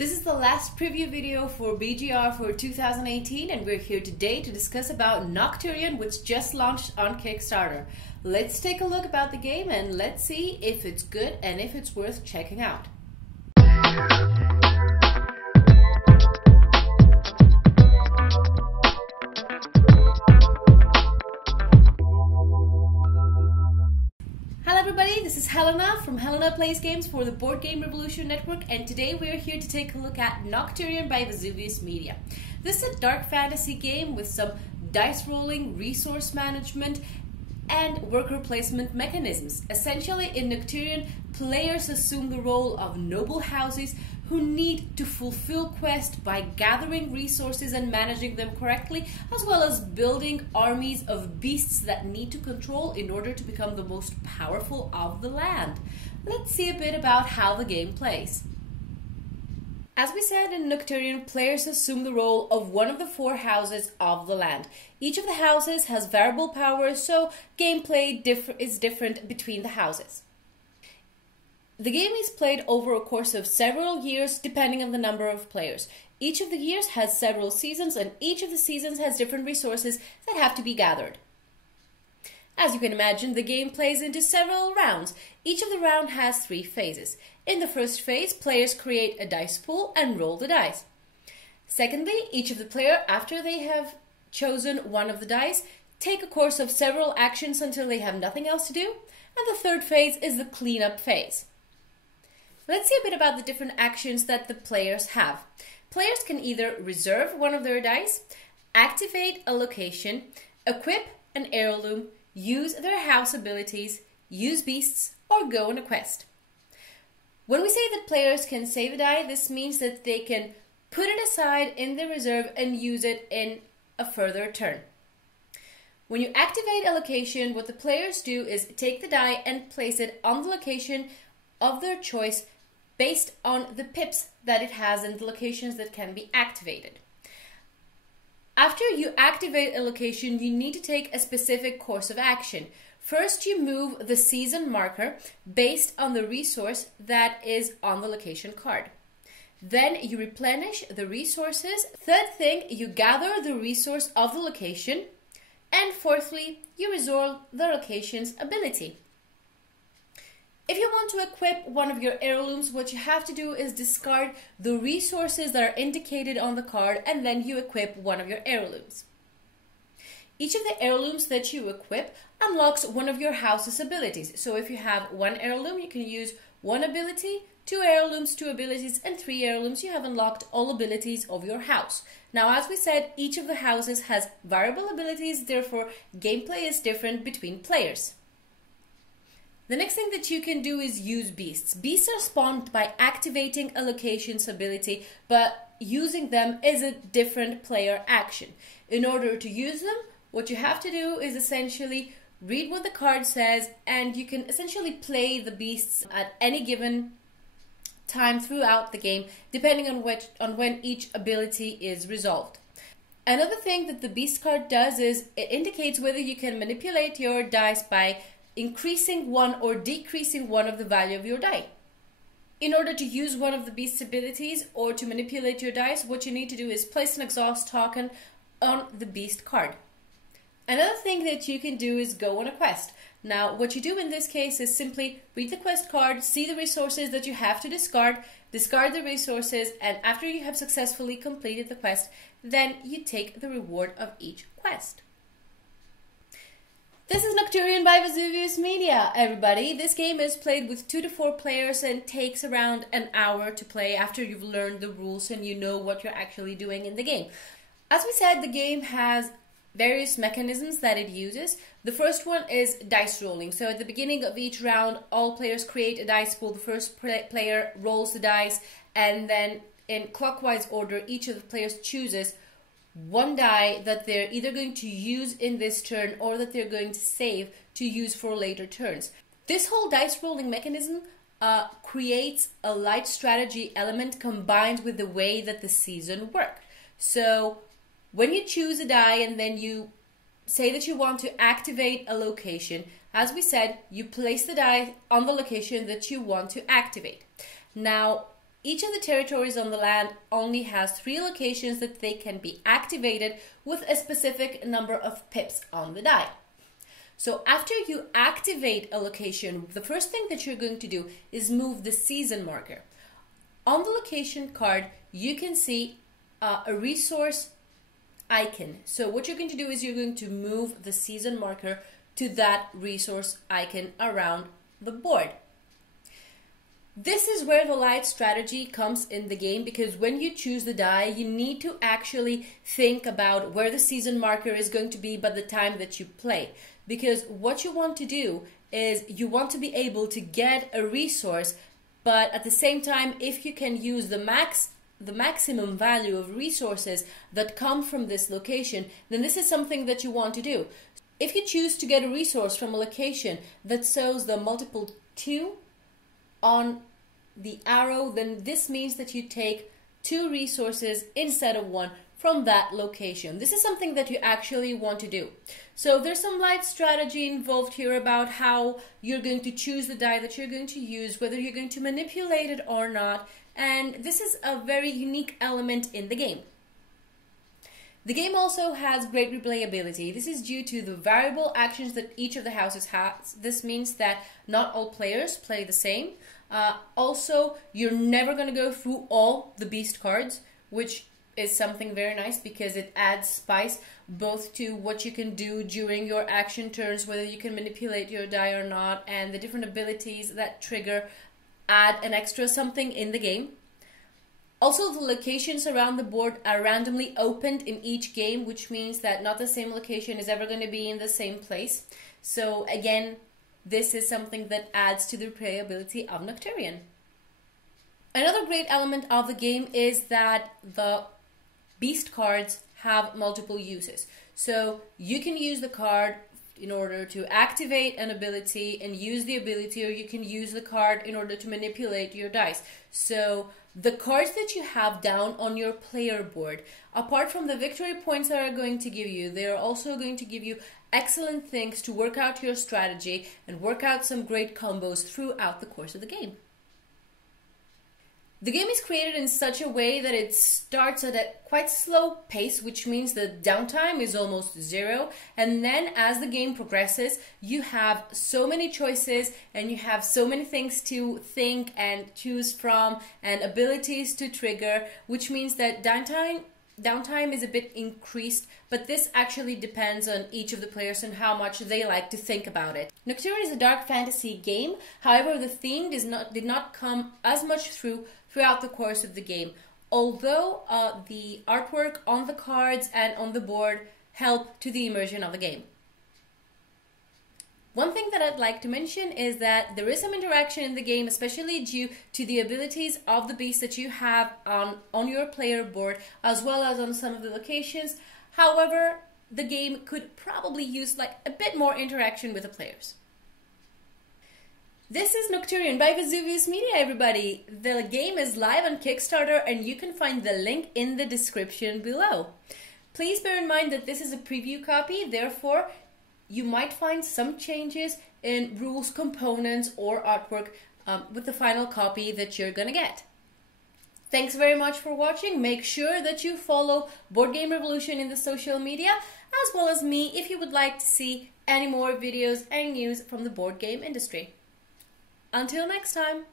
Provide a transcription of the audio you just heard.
This is the last preview video for BGR for 2018 and we're here today to discuss about Nocturion, which just launched on Kickstarter. Let's take a look about the game and let's see if it's good and if it's worth checking out. This is Helena from Helena Plays Games for the Board Game Revolution Network, and today we are here to take a look at Nocturion by Vesuvius Media. This is a dark fantasy game with some dice rolling, resource management, and worker placement mechanisms. Essentially, in Nocturion, players assume the role of noble houses who need to fulfill quests by gathering resources and managing them correctly, as well as building armies of beasts that need to control in order to become the most powerful of the land. Let's see a bit about how the game plays. As we said, in Nocturion, players assume the role of one of the four houses of the land. Each of the houses has variable powers, so gameplay is different between the houses. The game is played over a course of several years depending on the number of players. Each of the years has several seasons and each of the seasons has different resources that have to be gathered. As you can imagine, the game plays into several rounds. Each of the rounds has 3 phases. In the first phase, players create a dice pool and roll the dice. Secondly, each of the players, after they have chosen one of the dice, take a course of several actions until they have nothing else to do. And the third phase is the cleanup phase. Let's see a bit about the different actions that the players have. Players can either reserve one of their dice, activate a location, equip an heirloom, use their house abilities, use beasts, or go on a quest. When we say that players can save a die, this means that they can put it aside in the reserve and use it in a further turn. When you activate a location, what the players do is take the die and place it on the location of their choice based on the pips that it has and the locations that can be activated. After you activate a location, you need to take a specific course of action. First, you move the season marker based on the resource that is on the location card. Then you replenish the resources. Third thing, you gather the resource of the location. And fourthly, you resolve the location's ability. If you want to equip one of your heirlooms, what you have to do is discard the resources that are indicated on the card and then you equip one of your heirlooms. Each of the heirlooms that you equip unlocks one of your house's abilities. So if you have one heirloom, you can use one ability, 2 heirlooms, 2 abilities, and 3 heirlooms. You have unlocked all abilities of your house. Now, as we said, each of the houses has variable abilities, therefore gameplay is different between players. The next thing that you can do is use beasts. Beasts are spawned by activating a location's ability, but using them is a different player action. In order to use them, what you have to do is essentially read what the card says, and you can essentially play the beasts at any given time throughout the game, depending on when each ability is resolved. Another thing that the beast card does is it indicates whether you can manipulate your dice by increasing one or decreasing one of the value of your die. In order to use one of the beast's abilities or to manipulate your dice, what you need to do is place an exhaust token on the beast card. Another thing that you can do is go on a quest. Now, what you do in this case is simply read the quest card, see the resources that you have to discard the resources, and after you have successfully completed the quest, then you take the reward of each quest. This is Nocturion by Vesuvius Media, everybody. This game is played with 2 to 4 players and takes around an hour to play after you've learned the rules and you know what you're actually doing in the game. As we said, the game has various mechanisms that it uses. The first one is dice rolling. So at the beginning of each round, all players create a dice pool. The first player rolls the dice, and then in clockwise order, each of the players chooses one die that they're either going to use in this turn or that they're going to save to use for later turns. This whole dice rolling mechanism creates a light strategy element combined with the way that the season works. So when you choose a die and then you say that you want to activate a location, as we said, you place the die on the location that you want to activate. Now, Each of the territories on the land only has 3 locations that they can be activated with a specific number of pips on the die. So after you activate a location, the first thing that you're going to do is move the season marker. On the location card, you can see a resource icon. So what you're going to do is you're going to move the season marker to that resource icon around the board. This is where the light strategy comes in the game, because when you choose the die, you need to actually think about where the season marker is going to be by the time that you play. Because what you want to do is you want to be able to get a resource, but at the same time, if you can use the maximum value of resources that come from this location, then this is something that you want to do. If you choose to get a resource from a location that shows the multiple 2 on the arrow, then this means that you take 2 resources instead of 1 from that location. This is something that you actually want to do. So there's some light strategy involved here about how you're going to choose the die that you're going to use, whether you're going to manipulate it or not, and this is a very unique element in the game. The game also has great replayability. This is due to the variable actions that each of the houses has. This means that not all players play the same. Also, you're never going to go through all the beast cards, which is something very nice because it adds spice both to what you can do during your action turns, whether you can manipulate your die or not, and the different abilities that trigger add an extra something in the game. Also, the locations around the board are randomly opened in each game, which means that not the same location is ever going to be in the same place. So again, this is something that adds to the replayability of Nocturion. Another great element of the game is that the beast cards have multiple uses. So you can use the card in order to activate an ability and use the ability, or you can use the card in order to manipulate your dice. So the cards that you have down on your player board, apart from the victory points that are going to give you, they are also going to give you excellent things to work out your strategy and work out some great combos throughout the course of the game. The game is created in such a way that it starts at a quite slow pace, which means the downtime is almost 0. And then as the game progresses, you have so many choices and you have so many things to think and choose from and abilities to trigger, which means that downtime is a bit increased, but this actually depends on each of the players and how much they like to think about it. Nocturion is a dark fantasy game. However, the theme did not come as much throughout the course of the game, although the artwork on the cards and on the board help to the immersion of the game. One thing that I'd like to mention is that there is some interaction in the game, especially due to the abilities of the beasts that you have on your player board, as well as on some of the locations. However, the game could probably use like a bit more interaction with the players. This is Nocturion by Vesuvius Media, everybody. The game is live on Kickstarter and you can find the link in the description below. Please bear in mind that this is a preview copy, therefore you might find some changes in rules, components, or artwork with the final copy that you're gonna get. Thanks very much for watching. Make sure that you follow Board Game Revolution in the social media, as well as me if you would like to see any more videos and news from the board game industry. Until next time!